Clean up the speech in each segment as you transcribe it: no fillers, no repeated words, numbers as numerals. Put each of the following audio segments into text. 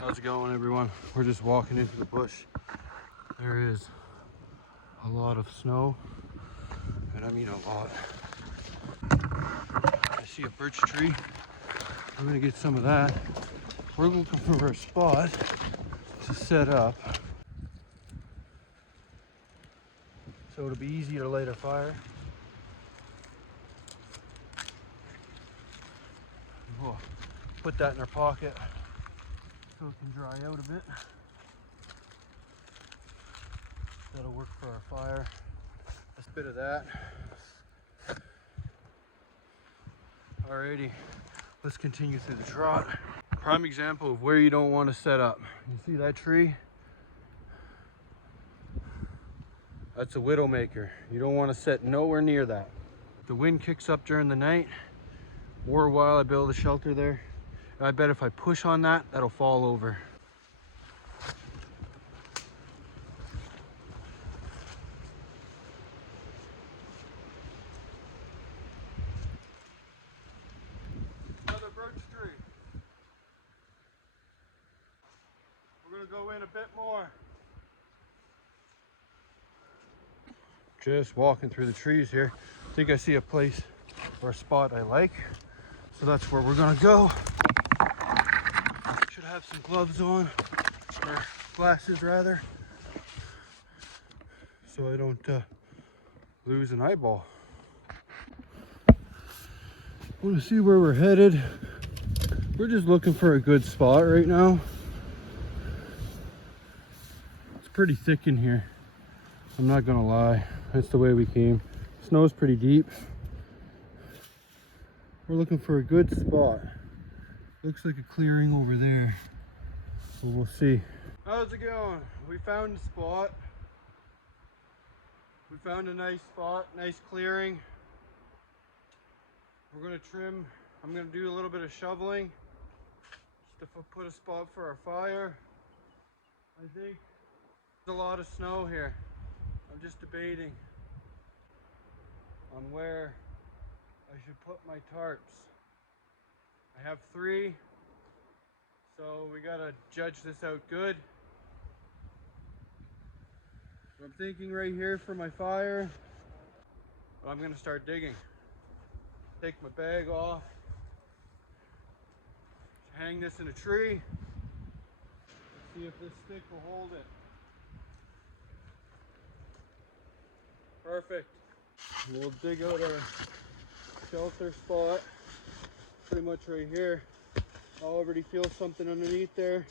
How's it going, everyone? We're just walking into the bush. There is a lot of snow, and I mean a lot. I see a birch tree. We're gonna get some of that. We're looking for a spot to set up so it'll be easy to light a fire. We'll put that in our pocket so it can dry out a bit. That'll work for our fire. Just a bit of that. Alrighty, let's continue through the trot. Prime example of where you don't want to set up. You see that tree? That's a widowmaker. You don't want to set nowhere near that. The wind kicks up during the night, or a while I build a shelter there. I bet if I push on that, that'll fall over. Another birch tree. We're gonna go in a bit more. Just walking through the trees here. I think I see a place or a spot I like. So that's where we're gonna go. Should have some gloves on, or glasses rather, so I don't lose an eyeball. Want to see where we're headed. We're just looking for a good spot right now. It's pretty thick in here. I'm not gonna lie. That's the way we came. Snow's pretty deep. We're looking for a good spot. Looks like a clearing over there. So we'll see. How's it going? We found a spot. We found a nice spot, nice clearing. We're gonna trim. I'm gonna do a little bit of shoveling just to put a spot for our fire. I think there's a lot of snow here. I'm just debating on where I should put my tarps. I have 3, so we gotta judge this out good. I'm thinking right here for my fire, but I'm gonna start digging. Take my bag off, hang this in a tree, see if this stick will hold it. Perfect. We'll dig out our shelter spot, pretty much right here. I already feel something underneath there.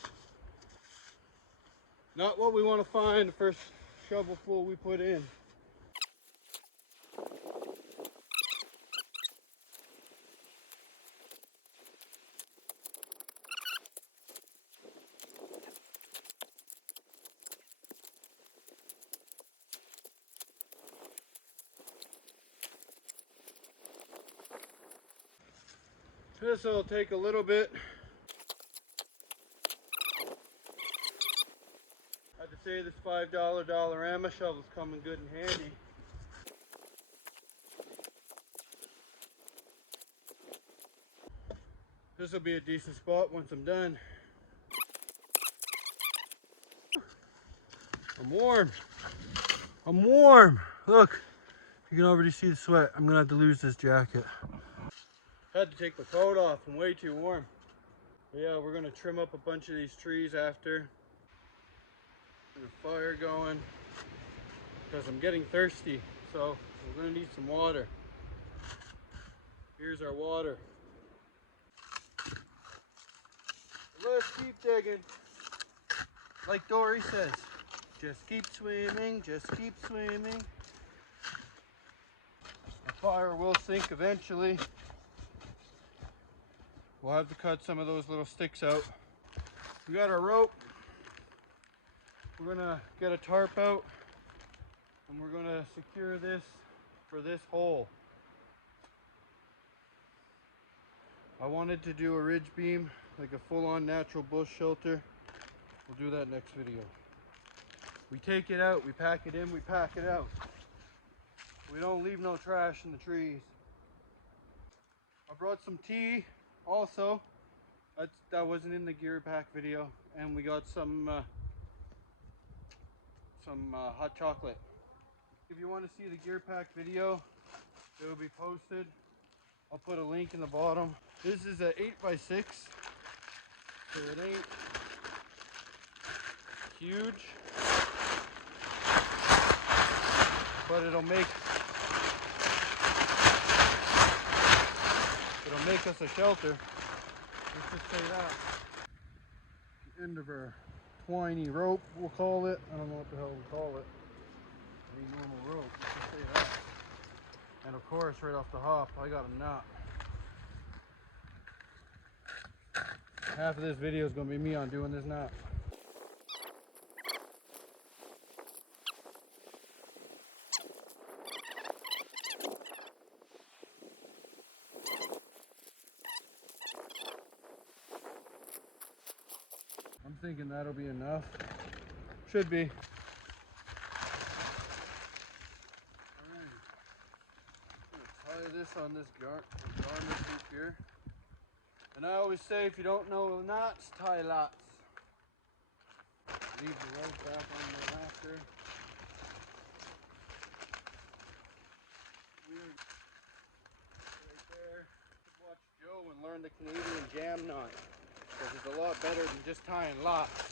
Not what we want to find the first shovelful we put in. This will take a little bit. I have to say this $5 dollaramma shovel's coming good and handy. This will be a decent spot once I'm done. I'm warm. I'm warm. Look, you can already see the sweat. I'm gonna have to lose this jacket. Had to take my coat off. I'm way too warm. But yeah, we're gonna trim up a bunch of these trees after. Get a fire going because I'm getting thirsty. So we're gonna need some water. Here's our water. Let's keep digging. Like Dory says, just keep swimming, just keep swimming. The fire will sink eventually. We'll have to cut some of those little sticks out. We got our rope. We're gonna get a tarp out and we're gonna secure this for this hole. I wanted to do a ridge beam, like a full-on natural bush shelter. We'll do that next video. We take it out, we pack it in, we pack it out. We don't leave no trash in the trees. I brought some tea also. That wasn't in the gear pack video, and we got some hot chocolate. If you want to see the gear pack video, it will be posted. I'll put a link in the bottom. This is a 8x6, so it ain't huge, but it'll make us a shelter. Let's just say that. The end of our twiny rope, we'll call it. I don't know what the hell we call it. Any normal rope, let's just say that. And of course, right off the hop, I got a knot. Half of this video is going to be me on doing this knot. I'm thinking that'll be enough. Should be. Alright. I'm going to tie this on this garment hoop here. And I always say, if you don't know knots, tie lots. Leave the rope back on the rafter. Weird. Right there. Watch Joe and learn the Canadian jam knot. Because it's a lot better than just tying lots.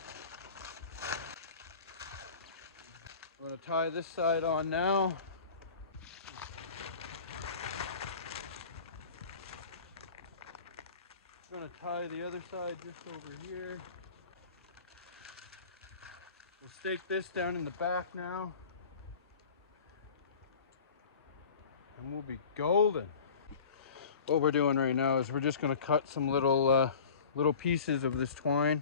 I'm going to tie this side on now. I'm going to tie the other side just over here. We'll stake this down in the back now. And we'll be golden. What we're doing right now is we're just going to cut some little pieces of this twine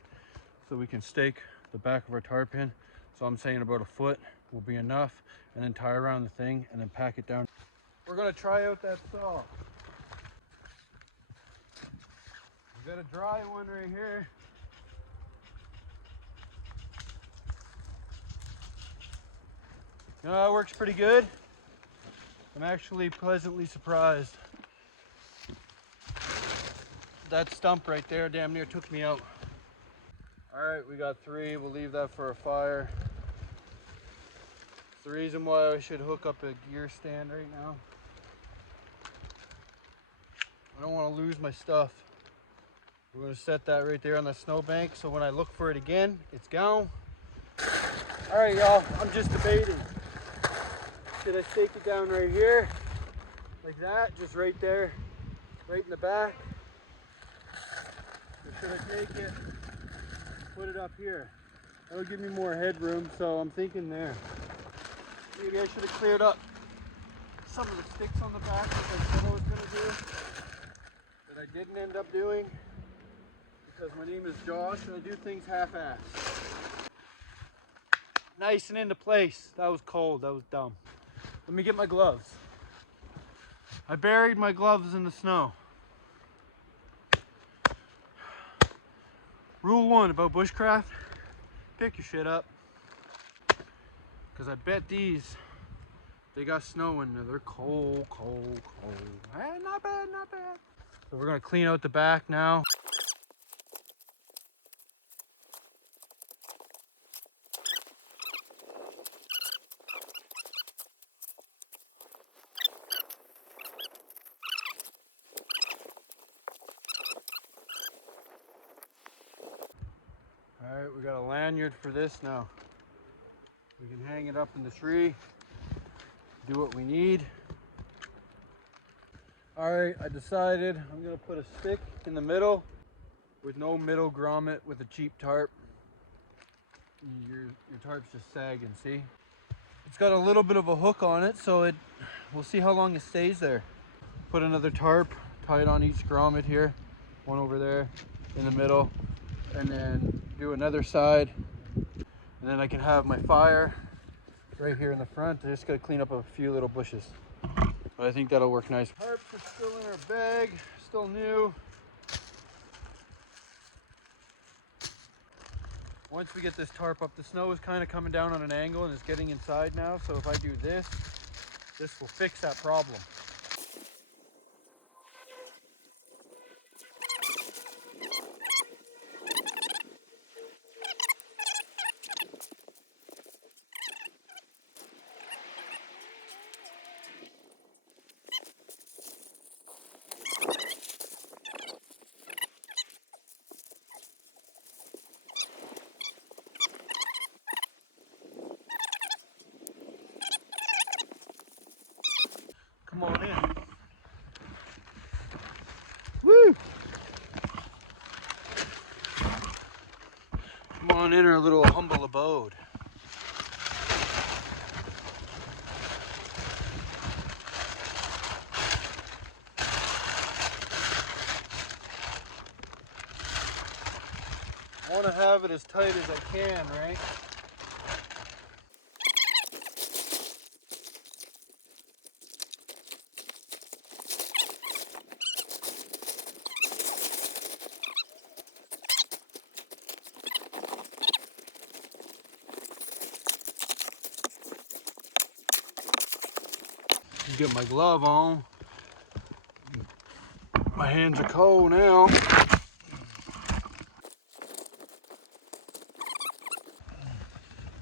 so we can stake the back of our tarp in. So I'm saying about a foot will be enough, and then tie around the thing and then pack it down. We're going to try out that saw. We got a dry one right here. You know, that works pretty good. I'm actually pleasantly surprised. That stump right there damn near took me out. All right, we got 3. We'll leave that for a fire. It's the reason why I should hook up a gear stand right now. I don't want to lose my stuff. We're going to set that right there on the snowbank, so when I look for it again, it's gone. All right, y'all, I'm just debating. Should I stake it down right here, like that, just right there, right in the back? Or should I take it, put it up here? That'll give me more headroom, so I'm thinking there. Maybe I should have cleared up some of the sticks on the back like I said I was going to do, that I didn't end up doing, because my name is Josh and I do things half-assed. Nice and into place. That was cold, that was dumb. Let me get my gloves. I buried my gloves in the snow. Rule 1 about bushcraft, pick your shit up. Because I bet these, they got snow in there. They're cold, cold, cold. Not bad, not bad. So we're gonna clean out the back now. All right, we got a lanyard for this now. We can hang it up in the tree, do what we need. All right, I decided I'm gonna put a stick in the middle with no middle grommet with a cheap tarp. Your tarp's just sagging, see? It's got a little bit of a hook on it, so we'll see how long it stays there. Put another tarp, tie it on each grommet here, one over there in the middle, and then do another side. And then I can have my fire right here in the front. I just gotta clean up a few little bushes. But I think that'll work nice. Tarps are still in our bag, still new. Once we get this tarp up, the snow is kind of coming down on an angle and it's getting inside now. So if I do this, this will fix that problem. Come on in our little humble abode. I want to have it as tight as I can, right? Get my glove on. My hands are cold now.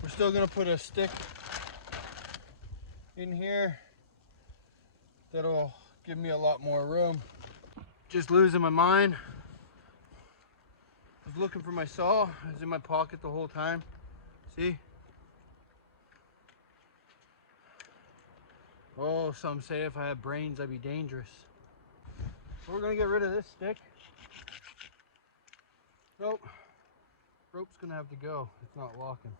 We're still gonna put a stick in here that'll give me a lot more room. Just losing my mind. I was looking for my saw. It was in my pocket the whole time. See? Oh, some say if I had brains, I'd be dangerous. We're gonna get rid of this stick. Nope. Rope's gonna have to go. It's not locking.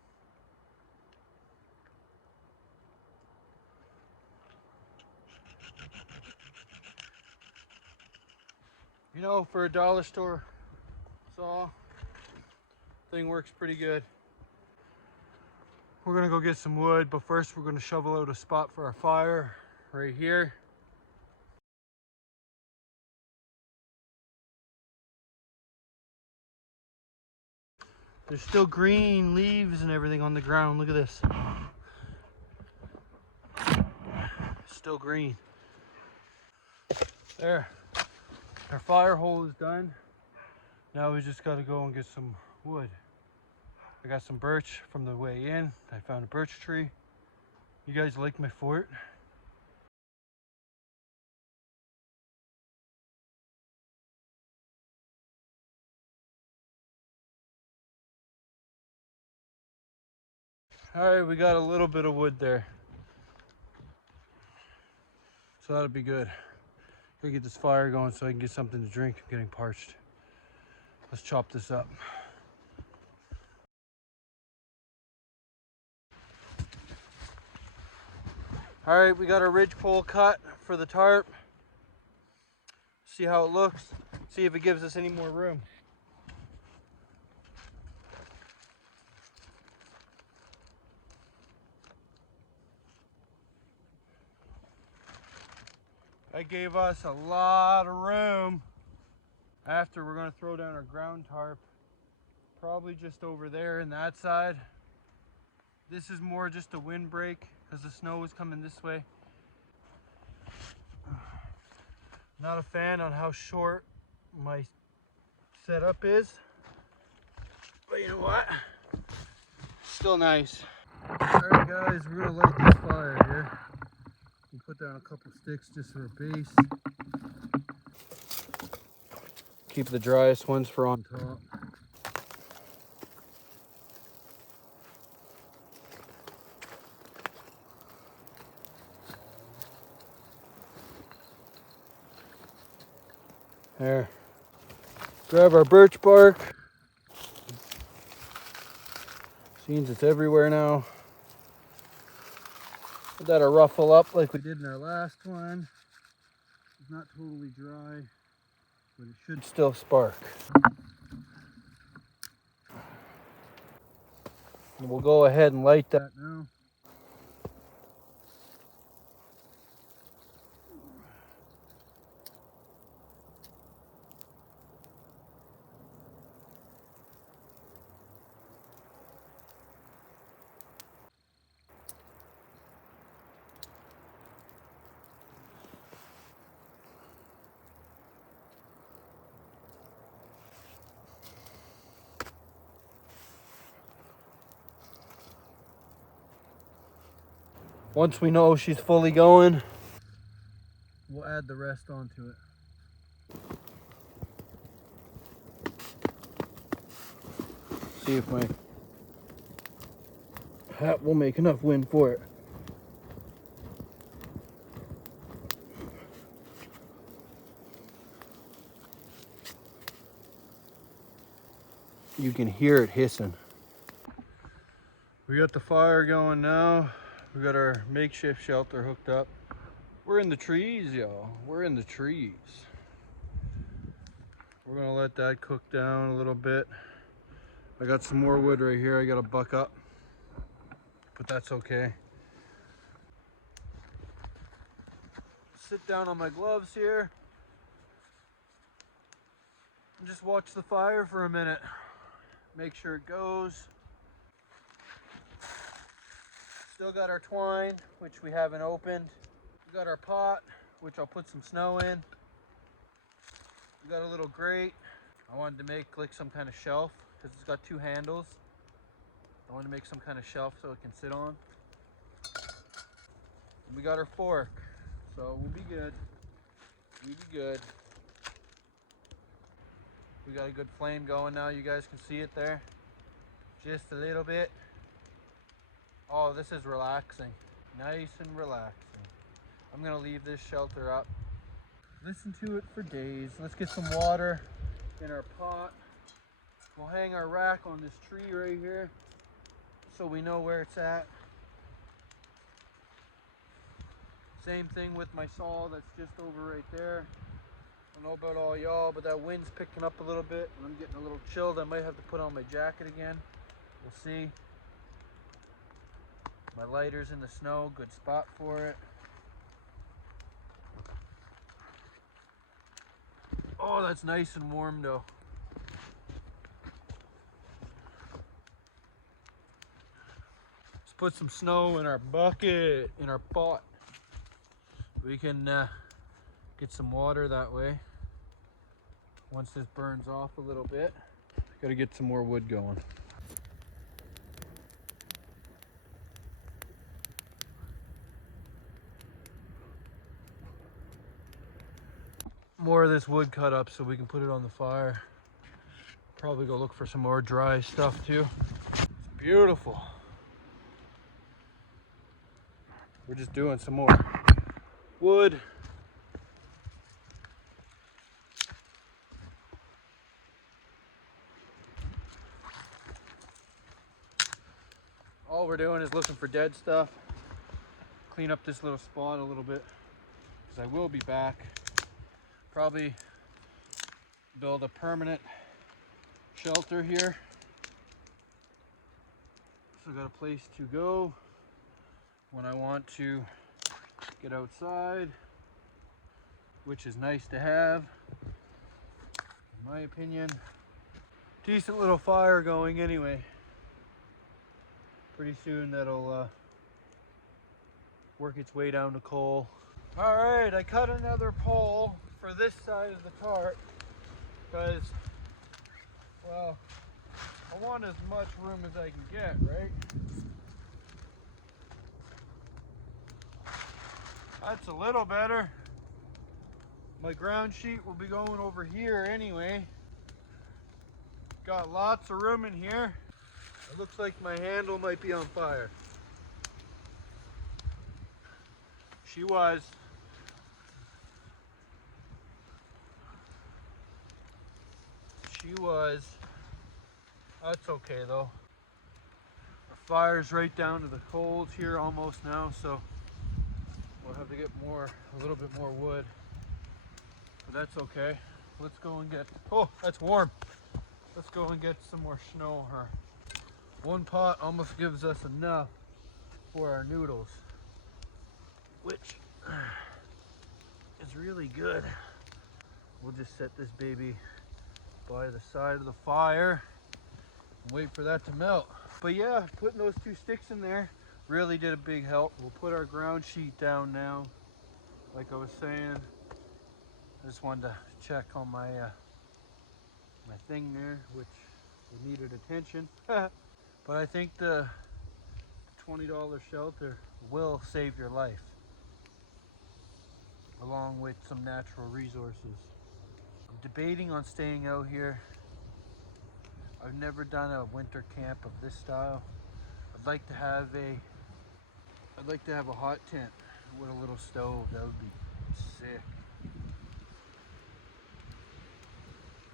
You know, for a dollar store saw, thing works pretty good. We're gonna go get some wood, but first we're gonna shovel out a spot for our fire right here. There's still green leaves and everything on the ground. Look at this. Still green. There. Our fire hole is done. Now we just gotta go and get some wood. I got some birch from the way in. I found a birch tree. You guys like my fort? Alright, we got a little bit of wood there. So that'll be good. Gotta get this fire going so I can get something to drink. I'm getting parched. Let's chop this up. Alright, we got our ridge pole cut for the tarp. See how it looks. See if it gives us any more room. That gave us a lot of room. After, we're gonna throw down our ground tarp, probably just over there in that side. This is more just a windbreak because the snow is coming this way. Not a fan on how short my setup is, but you know what? Still nice. Alright guys, we're gonna light this fire here. We put down a couple sticks just for a base. Keep the driest ones for on top. There. Grab our birch bark. Seems it's everywhere now. Let that ruffle up like we did in our last one. It's not totally dry, but it should still spark. And we'll go ahead and light that now. Once we know she's fully going, we'll add the rest onto it. See if my hat will make enough wind for it. You can hear it hissing. We got the fire going now. We got our makeshift shelter hooked up. We're in the trees, y'all. We're in the trees. We're gonna let that cook down a little bit. I got some more wood right here I gotta buck up, but that's okay. Sit down on my gloves here and just watch the fire for a minute. Make sure it goes. Still got our twine, which we haven't opened. We got our pot, which I'll put some snow in. We got a little grate. I wanted to make like some kind of shelf because it's got two handles. I wanted to make some kind of shelf so it can sit on. And we got our fork, so we'll be good. We'll be good. We got a good flame going now. You guys can see it there. Just a little bit. Oh, this is relaxing. Nice and relaxing. I'm gonna leave this shelter up. Listen to it for days. Let's get some water in our pot. We'll hang our rack on this tree right here so we know where it's at. Same thing with my saw that's just over right there. I don't know about all y'all, but that wind's picking up a little bit and I'm getting a little chilled. I might have to put on my jacket again. We'll see. My lighter's in the snow, good spot for it. Oh, that's nice and warm though. Let's put some snow in our bucket, in our pot. We can get some water that way. Once this burns off a little bit, gotta get some more wood going. More of this wood cut up so we can put it on the fire. Probably go look for some more dry stuff too. It's beautiful. We're just doing some more wood. All we're doing is looking for dead stuff. Clean up this little spot a little bit because I will be back. Probably build a permanent shelter here. So I got a place to go when I want to get outside, which is nice to have, in my opinion. Decent little fire going anyway. Pretty soon that'll work its way down to coal. All right, I cut another pole for this side of the tarp because, well, I want as much room as I can get, right? That's a little better. My ground sheet will be going over here anyway. Got lots of room in here. It looks like my handle might be on fire. She was. She was. That's okay though. Our fire's right down to the coals here almost now, so we'll have to get a little bit more wood. But that's okay. Let's go and get, oh, that's warm. Let's go and get some more snow. One pot almost gives us enough for our noodles, which is really good. We'll just set this baby by the side of the fire and wait for that to melt. But yeah, putting those two sticks in there really did a big help. We'll put our ground sheet down now. Like I was saying, I just wanted to check on my my thing there, which needed attention. But I think the $20 shelter will save your life, along with some natural resources. I'm debating on staying out here. I've never done a winter camp of this style. I'd like to have a hot tent with a little stove. That would be sick.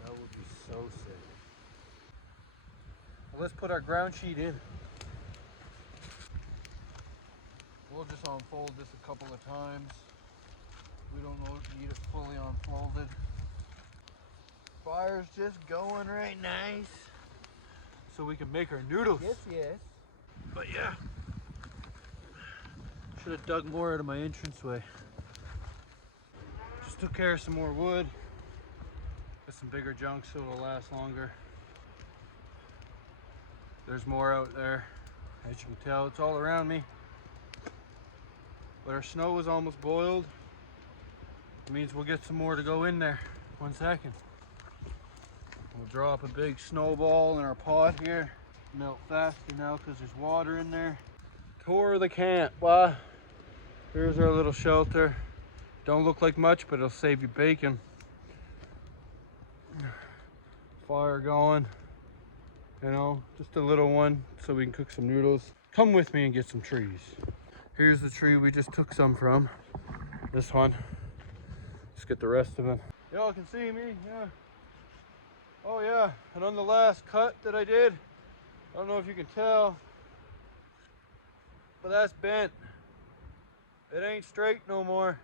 That would be so sick. Well, let's put our ground sheet in. We'll just unfold this a couple of times. We don't need it fully unfolded. Fire's just going right nice. So we can make our noodles. Yes, yes. But yeah. Should have dug more out of my entranceway. Just took care of some more wood. Got some bigger junk so it'll last longer. There's more out there. As you can tell, it's all around me. But our snow is almost boiled. It means we'll get some more to go in there. 1 second. We'll drop a big snowball in our pot here. Melt faster now because there's water in there. Tour of the camp. Wow. Here's our little shelter. Don't look like much, but it'll save you bacon. Fire going. You know, just a little one so we can cook some noodles. Come with me and get some trees. Here's the tree we just took some from. This one. Let's get the rest of them. Y'all can see me, yeah. Oh yeah, and on the last cut that I did, I don't know if you can tell, but that's bent. It ain't straight no more.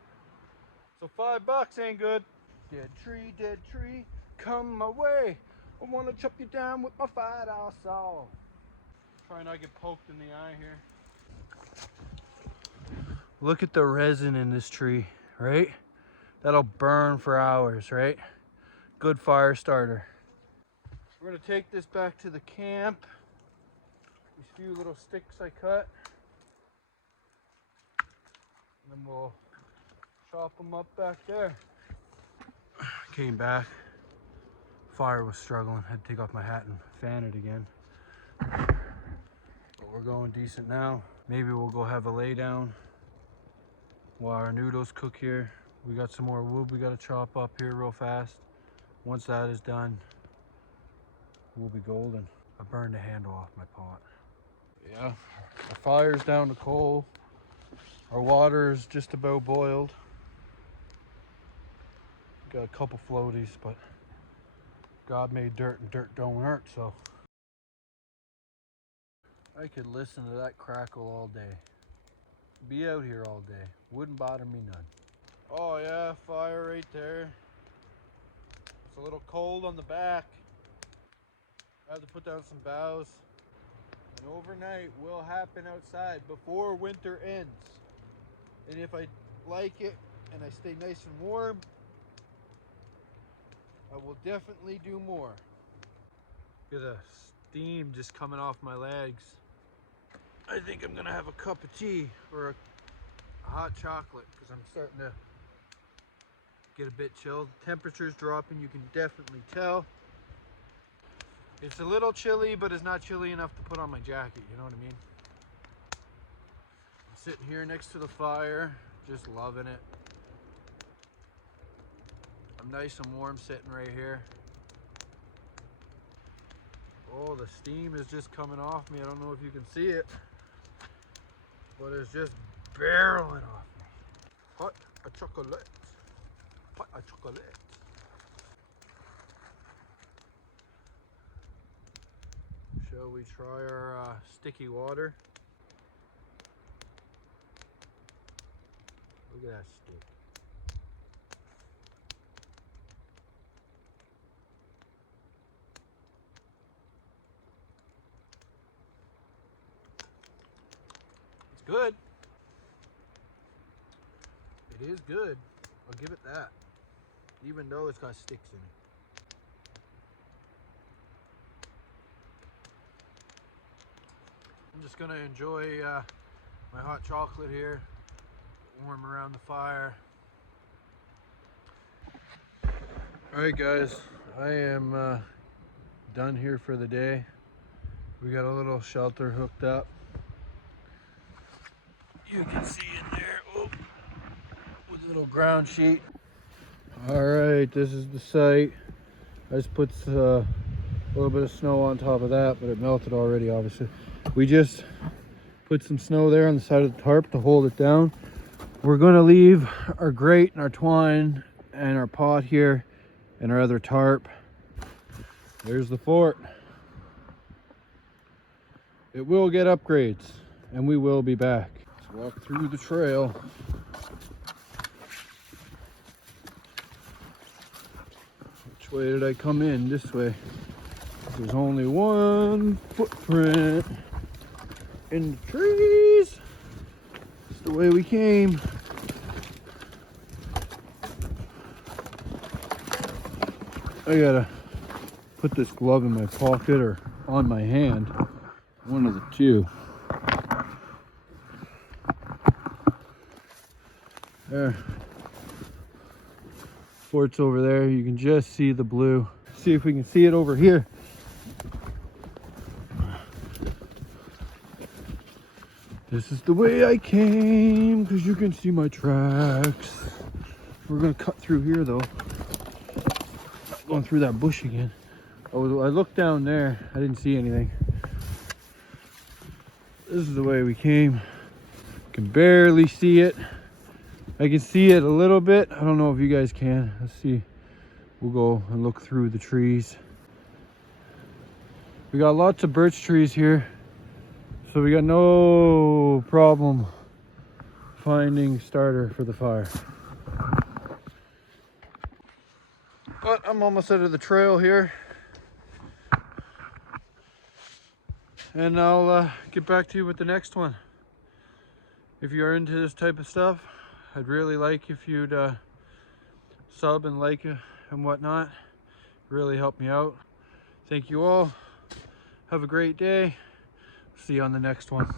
So $5 ain't good. Dead tree, come my way. I wanna chop you down with my $5 saw. Try not to get poked in the eye here. Look at the resin in this tree, right? That'll burn for hours, right? Good fire starter. We're gonna take this back to the camp. These few little sticks I cut. And then we'll chop them up back there. Came back. Fire was struggling. Had to take off my hat and fan it again. But we're going decent now. Maybe we'll go have a lay down while our noodles cook here. We got some more wood we gotta chop up here real fast. Once that is done, we'll be golden. I burned the handle off my pot. Yeah, our fire's down to coal. Our water is just about boiled. Got a couple floaties, but God made dirt and dirt don't hurt, so. I could listen to that crackle all day. Be out here all day. Wouldn't bother me none. Oh yeah, fire right there. It's a little cold on the back. I have to put down some boughs. And overnight will happen outside before winter ends. And if I like it and I stay nice and warm, I will definitely do more. Get a steam just coming off my legs. I think I'm gonna have a cup of tea or a hot chocolate because I'm starting to get a bit chilled. Temperature's dropping, you can definitely tell. It's a little chilly, but it's not chilly enough to put on my jacket, you know what I mean? I'm sitting here next to the fire, just loving it. I'm nice and warm sitting right here. Oh, the steam is just coming off me. I don't know if you can see it, but it's just barreling off me. Hot a chocolate. Hot a chocolate. Shall we try our sticky water? Look at that stick. It's good. It is good. I'll give it that. Even though it's got sticks in it. I'm just gonna enjoy my hot chocolate here, warm around the fire. Alright guys, I am done here for the day. We got a little shelter hooked up. You can see in there, oh, with a little ground sheet. Alright, this is the site. I just put a little bit of snow on top of that, but it melted already, obviously. We just put some snow there on the side of the tarp to hold it down. We're going to leave our grate and our twine and our pot here and our other tarp. There's the fort. It will get upgrades and we will be back. Walk through the trail. Which way did I come in? This way. There's only one footprint in the trees. It's the way we came. I gotta put this glove in my pocket or on my hand. One of the two. There. Fort's over there. You can just see the blue. See if we can see it over here. This is the way I came, because you can see my tracks. We're gonna cut through here though. Not going through that bush again. Oh, I looked down there. I didn't see anything. This is the way we came. Can barely see it. I can see it a little bit. I don't know if you guys can. Let's see. We'll go and look through the trees. We got lots of birch trees here, so we got no problem finding starter for the fire. But I'm almost out of the trail here, and I'll get back to you with the next one. If you're into this type of stuff, I'd really like if you'd sub and like and whatnot. Really help me out. Thank you all. Have a great day. See you on the next one.